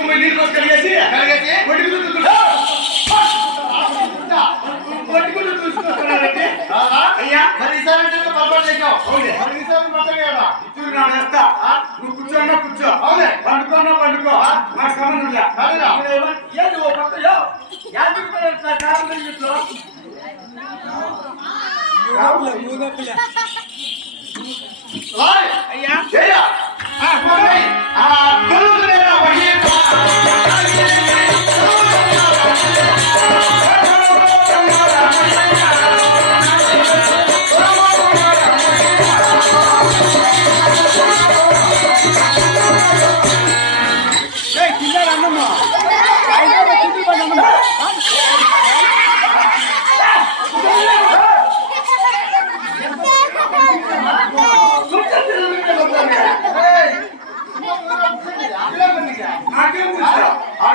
తీసుకుని నీళ్ళు పోసి కడిగేసి కడిగేసి? ఒడ్డు మీద తుడుచుకుంటున్నారంటే అయ్యా మరి ఈసారి పొరపాటు చేసావు అవునే. మరి ఈసారి మాట్లాడాడా ఇచ్చుడు నా వేస్తా నువ్వు కూర్చోన్నా కూర్చో అవునే. పండుకోన్నా పండుకో నాకు సంబంధం లే కాదురా. ఇప్పుడు ఏమో, ఏంది ఓ పక్క, యో, యాభై రూపాయలు ఇట్లా కారులో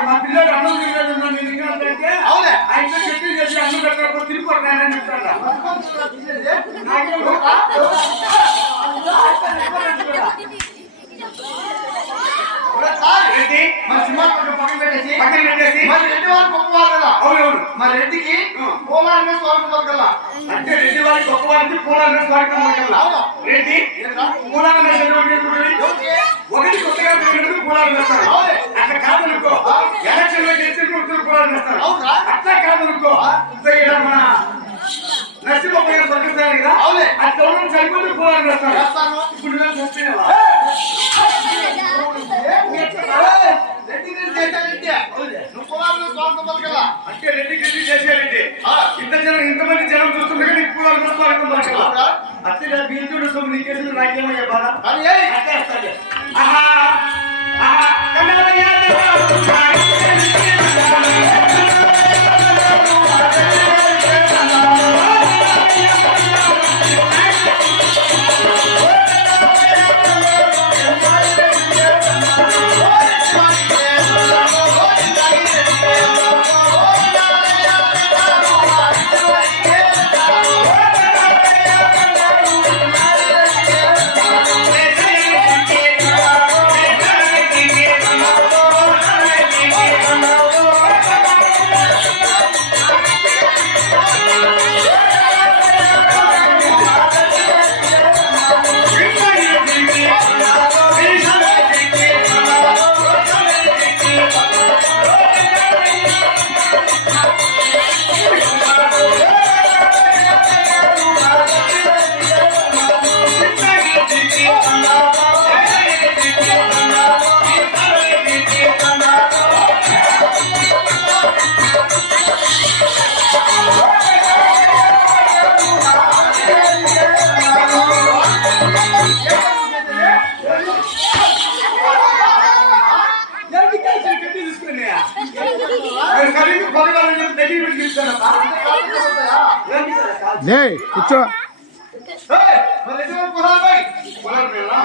మా పిల్లలు అన్నం అవునే. ఆయనతో చెప్పి చేసి అన్నం పెట్టకపోతే తిరిగిపోరు నాయనని చెప్తాడా? పక్కన పెట్టేసి మరి రెడ్డి వారు గొప్పవారు కదా. అవునవును. మరి రెడ్డికి పోలాలనే స్వాగతం పలకల్లా అంటే రెడ్డి వారి గొప్ప వారికి పూలాలను స్వాగతం పలకాలా? అవును. రెడ్డి పూలాలను? ఒకటి కొత్తగా అట్లా కాదనుకో. ఎలక్షన్లో గెలిచిన ఉత్తర పూలాలు వేస్తారు అవునా? అట్లా కాదనుకో. ఇదో ఈడ మన నరసింహ గారు స్వర్గస్థాయి కదా? అవునే. అట్లా ఉన్న చనిపోతే వేస్తారు చేస్తాను. ఇప్పుడు నేను చచ్చిపోయినావా? అంటే రెడ్డి గెలిచి చేసేయాలండి. ఇంత జనం ఇంతమంది జనం చూస్తుండగా నీకు స్వాగతం పలకాలా? అవునా? అట్లే నా బీజుడు సొమ్ము నీ కేసులు నాకేమయ్యా బాధ? ఏయ్. అట్టేస్తాడు. ఆహా, ఆహా, Yeah. దగ్గర పెట్టి తీసుకున్నాపా? ఏంటి కదా కాల్చి? లే కూర్చో ఏయ్, మరి రెడ్డి వారు పోలాలపై పొలాలు పిల్లలా?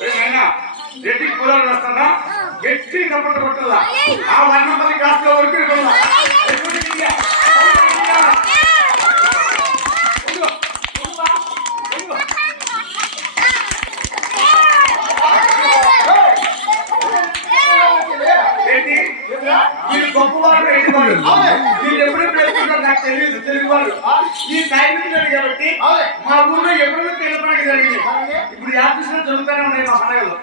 ఏ నాయనా, రెడ్డికి పొలాలు వేస్తానా? గట్టి కప్పట కొట్టాలా? ఆ వర్ణం పది కాస్త వరకు వాళ్ళు ఈ సైనికులు కాబట్టి మా ఊళ్ళో ఎప్పుడైనా పిలపడానికి జరిగింది ఇప్పుడు యాత్రిస్తున్నా జరుగుతూనే ఉన్నాయి మా పండుగలు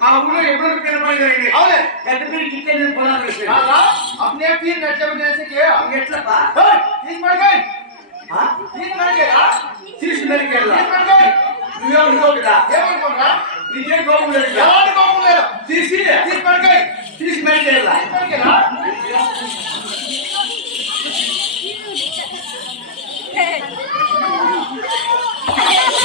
మా ఊళ్ళో ఎప్పుడైనా పిలపడానికి జరిగింది ఎంత మీరు కిచ్చేది పొలాలు అప్పుడే తీరు నచ్చే ఎట్లా తీసుకొని తీసుకొని నువ్వేమనుకోవు కదా ఏమనుకోరా నీకేం కోపం లేదు తీసి తీసుకొని తీసి మెయిల్ చేయాలి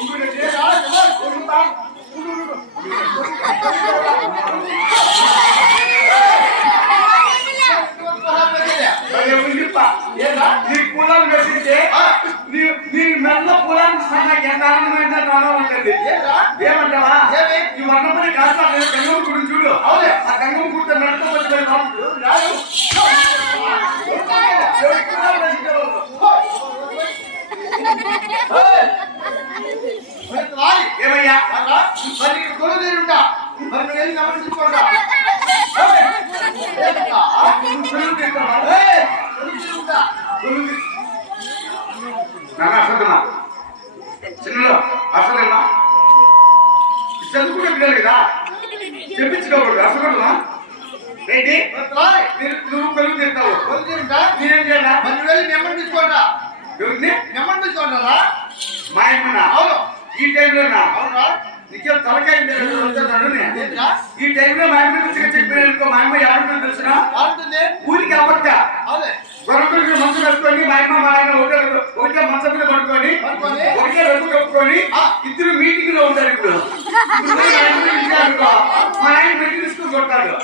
உங்களுக்கு కొలువు తీరుంటా. పిల్లలు తీ- నాన్న అసలున్నా చిన్నలో అసలేనా చదువుకుంటే పిల్లలు కదా చెప్పించుకోకూడదు అసలున్నా ఏంటి మరి. మీరు- నువ్వు పిల్లలు తింటావు కొలువు తీరుంటా. నేనేం చేయాలా మరి నువ్వు వెళ్ళి. ఎవరిని రా. మా అమ్మనా అవును. ఈ టైంలో అవునా? నీకేం తలకాయ? ఈ టైంలో మా అమ్మ గురించి చెప్పినానుకో మా అమ్మ ఎవరితో తెలిసిన. ఊరికి అవ్వక అవునే. గొడవకి మంచం కట్టుకొని మా అమ్మ మా ఆయన ఒకటే మంచం మీద పడుకొని? ఒకటే రొమ్ము కప్పుకొని. ఇద్దరు మీటింగ్లో ఉంటారు ఇప్పుడు మా ఆయన ఇంటికి అనుకో, మా ఆయన పెట్టి తీసుకుని కొడతాడు